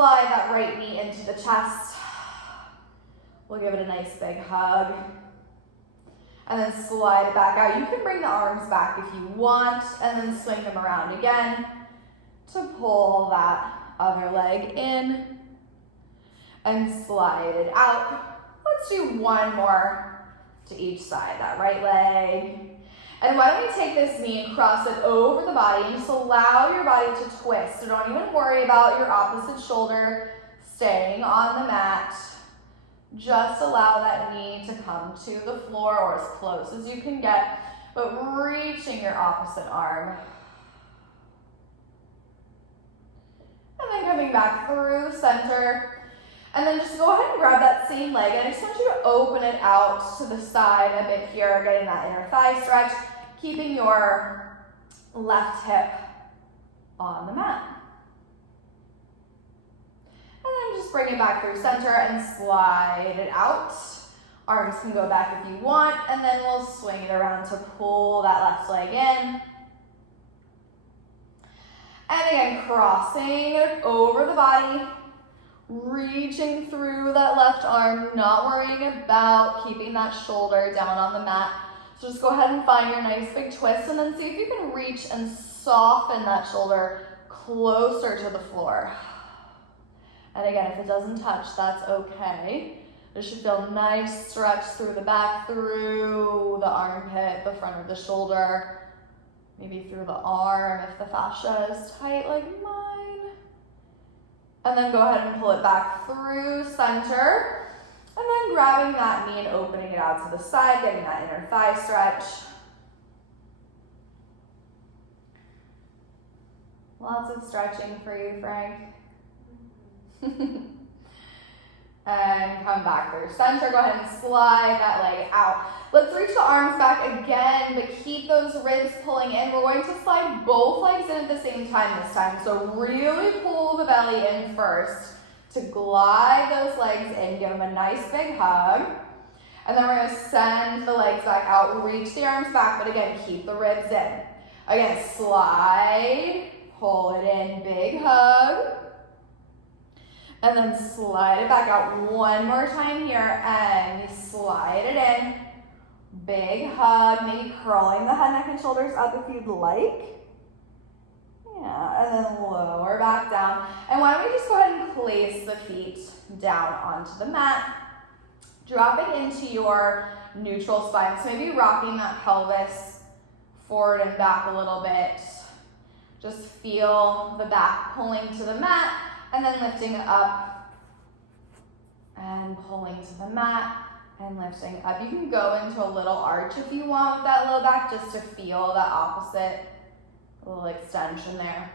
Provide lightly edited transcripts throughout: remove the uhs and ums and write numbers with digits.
slide that right knee into the chest. We'll give it a nice big hug. And then slide it back out. You can bring the arms back if you want, and then swing them around again to pull that other leg in and slide it out. Let's do one more to each side, that right leg. And why don't we take this knee and cross it over the body and just allow your body to twist. So don't even worry about your opposite shoulder staying on the mat. Just allow that knee to come to the floor or as close as you can get, but reaching your opposite arm. And then coming back through center. And then just go ahead and grab that same leg. And I just want you to open it out to the side a bit here, getting that inner thigh stretch, keeping your left hip on the mat. And then just bring it back through center and slide it out. Arms can go back if you want, and then we'll swing it around to pull that left leg in. And again, crossing it over the body, reaching through that left arm, not worrying about keeping that shoulder down on the mat. So just go ahead and find your nice big twist, and then see if you can reach and soften that shoulder closer to the floor. And again, if it doesn't touch, that's okay. It should feel nice stretch through the back, through the armpit, the front of the shoulder, maybe through the arm if the fascia is tight like mine. And then go ahead and pull it back through center. And then grabbing that knee and opening it out to the side, getting that inner thigh stretch. Lots of stretching for you, Frank. And come back through center. Go ahead and slide that leg out. Let's reach the arms back again, but keep those ribs pulling in. We're going to slide both legs in at the same time this time. So really pull the belly in first to glide those legs in. Give them a nice big hug. And then we're going to send the legs back out. Reach the arms back, but again, keep the ribs in. Again, slide, pull it in, big hug. And then slide it back out one more time here and slide it in. Big hug, maybe curling the head, neck, and shoulders up if you'd like. Yeah, and then lower back down. And why don't we just go ahead and place the feet down onto the mat. Dropping into your neutral spine. So maybe rocking that pelvis forward and back a little bit. Just feel the back pulling to the mat. And then lifting up and pulling to the mat and lifting up. You can go into a little arch if you want with that low back just to feel that opposite little extension there.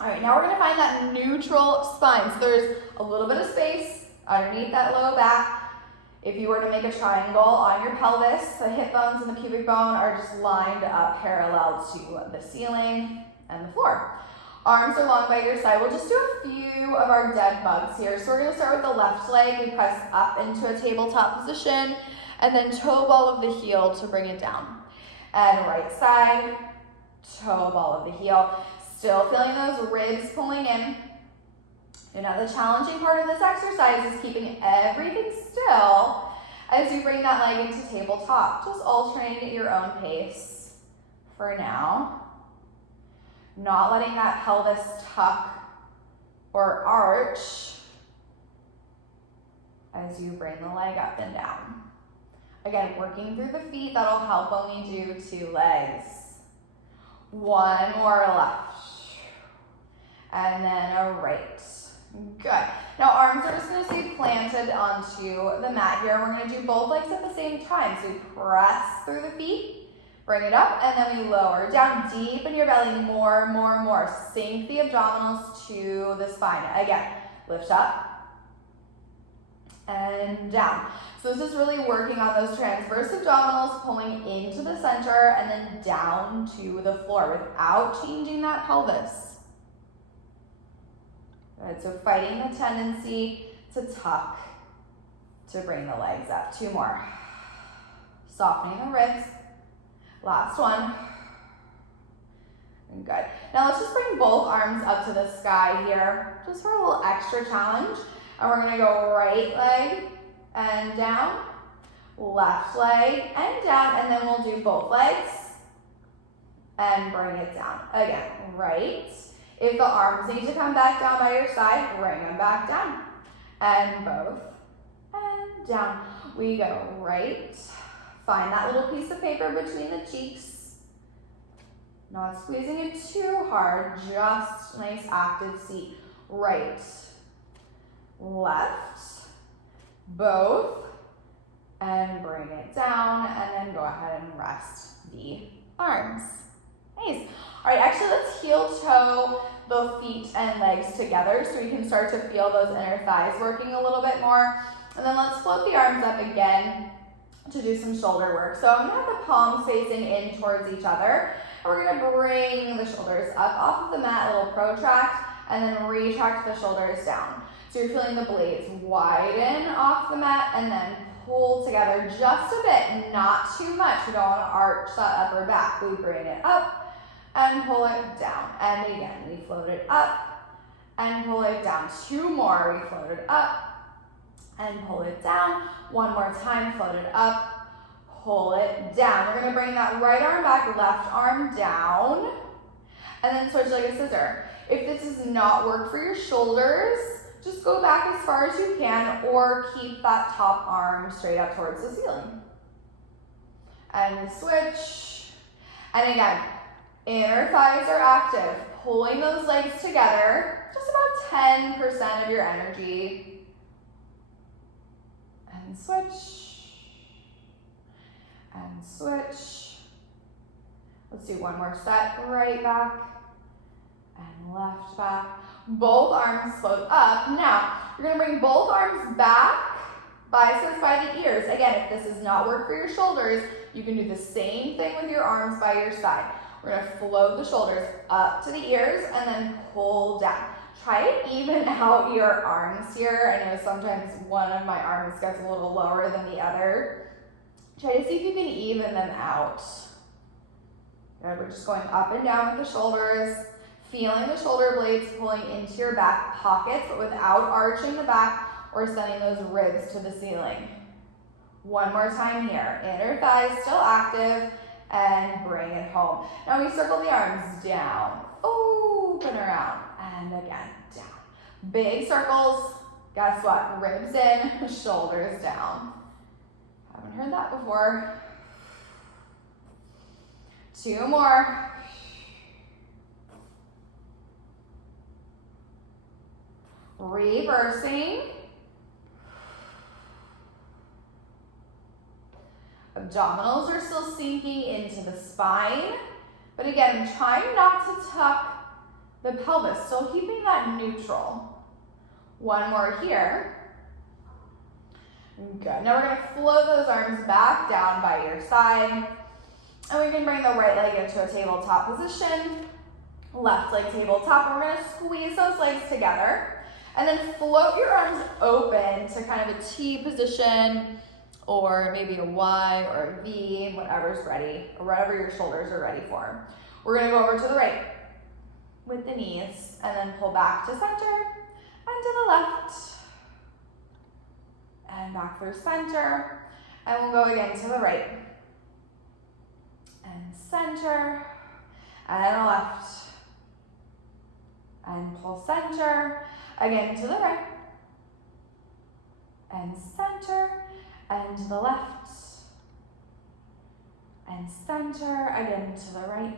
All right, now we're gonna find that neutral spine. So there's a little bit of space underneath that low back. If you were to make a triangle on your pelvis, the hip bones and the pubic bone are just lined up parallel to the ceiling and the floor. Arms are long by your side. We'll just do a few of our dead bugs here. So we're gonna start with the left leg. We press up into a tabletop position and then toe ball of the heel to bring it down. And right side, toe ball of the heel. Still feeling those ribs pulling in. You know, the challenging part of this exercise is keeping everything still as you bring that leg into tabletop. Just alternating at your own pace for now. Not letting that pelvis tuck or arch as you bring the leg up and down. Again, working through the feet, that'll help when we do two legs. One more left. And then a right. Good. Now arms are just gonna stay planted onto the mat here. We're gonna do both legs at the same time. So we press through the feet. Bring it up, and then we lower down deep in your belly, more. Sink the abdominals to the spine. Again, lift up and down. So this is really working on those transverse abdominals, pulling into the center and then down to the floor without changing that pelvis. Good, so fighting the tendency to tuck to bring the legs up. Two more. Softening the ribs. Last one. Good. Now let's just bring both arms up to the sky here. just for a little extra challenge. And we're gonna go right leg and down, left leg and down, and then we'll do both legs and bring it down. Again, right. If the arms need to come back down by your side, bring them back down. And both, and down. We go right. Find that little piece of paper between the cheeks. Not squeezing it too hard, just nice active seat. Right, left, both, and bring it down, and then go ahead and rest the arms. Nice. All right, actually let's heel toe the feet and legs together so we can start to feel those inner thighs working a little bit more. And then let's float the arms up again to do some shoulder work. So I'm gonna have the palms facing in towards each other. And we're gonna bring the shoulders up off of the mat, a little protract, and then retract the shoulders down. So you're feeling the blades widen off the mat and then pull together just a bit, not too much. We don't wanna arch that upper back. We bring it up and pull it down. And again, we float it up and pull it down. Two more, we float it up and pull it down. One more time, float it up, pull it down. We're gonna bring that right arm back, left arm down, and then switch like a scissor. If this does not work for your shoulders, just go back as far as you can or keep that top arm straight up towards the ceiling. And switch. And again, inner thighs are active. Pulling those legs together, just about 10% of your energy. And switch, and switch. Let's do one more set, right back, and left back. Both arms float up. Now, you're gonna bring both arms back, biceps by the ears. Again, if this does not work for your shoulders, you can do the same thing with your arms by your side. We're gonna float the shoulders up to the ears and then pull down. Try to even out your arms here. I know sometimes one of my arms gets a little lower than the other. Try to see if you can even them out. Good. We're just going up and down with the shoulders, feeling the shoulder blades pulling into your back pockets, but without arching the back or sending those ribs to the ceiling. One more time here. Inner thighs still active, and bring it home. Now we circle the arms down, open around, and again, down. Big circles, guess what? Ribs in, shoulders down. Haven't heard that before. Two more. Reversing. Abdominals are still sinking into the spine. But again, trying not to tuck the pelvis, still keeping that neutral. One more here. Good. Now we're going to float those arms back down by your side. And we can bring the right leg into a tabletop position. Left leg tabletop. And we're going to squeeze those legs together. And then float your arms open to kind of a T position, or maybe a Y or a V, whatever's ready, or whatever your shoulders are ready for. We're gonna go over to the right with the knees, and then pull back to center, and to the left, and back through center, and we'll go again to the right, and center, and left, and pull center, again to the right, and center, and to the left, and center, again to the right,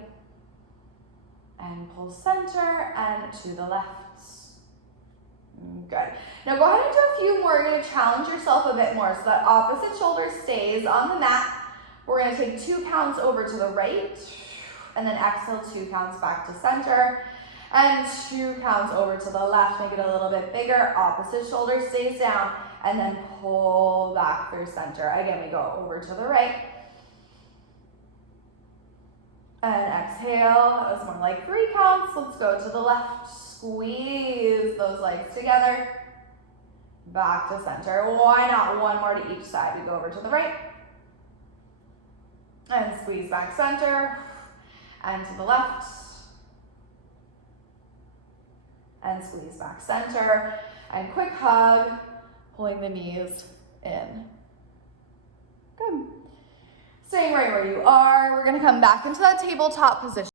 and pull center, and to the left. Good. Now go ahead and do a few more. You're gonna challenge yourself a bit more so that opposite shoulder stays on the mat. We're gonna take 2 counts over to the right, and then exhale 2 counts back to center, and 2 counts over to the left. Make it a little bit bigger. Opposite shoulder stays down, and then pull back through center. Again, we go over to the right. And exhale. That was more like 3 counts. Let's go to the left. Squeeze those legs together. Back to center. Why not? One more to each side. We go over to the right. And squeeze back center. And to the left. and squeeze back center. And quick hug, pulling the knees in. Good. Staying right where you are. We're gonna come back into that tabletop position.